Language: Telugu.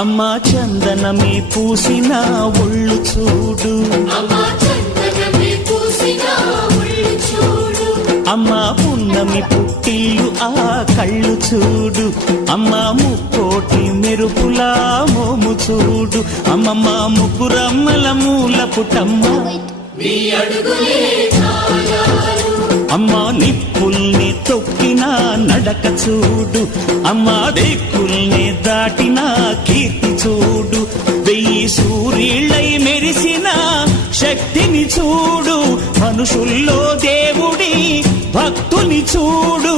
అమ్మా చందనమే పూసిన ఒళ్ళు చూడు, అమ్మా పున్నమి పుట్టిల్లు ఆ కళ్ళు చూడు, అమ్మా ముక్కోటి మెరుపులా మోము చూడు, అమ్మమ్మ ముగ్గురమ్మల మూల పుటమ్మ అమ్మా నిప్పుల్ని తొక్కిన నడక చూడు, అమ్మా దిక్కుల్ని దాటిన కీర్తి చూడు, 1000 సూర్యుళ్ళై మెరిసిన శక్తిని చూడు, మనుషుల్లో దేవుడి భక్తుని చూడు.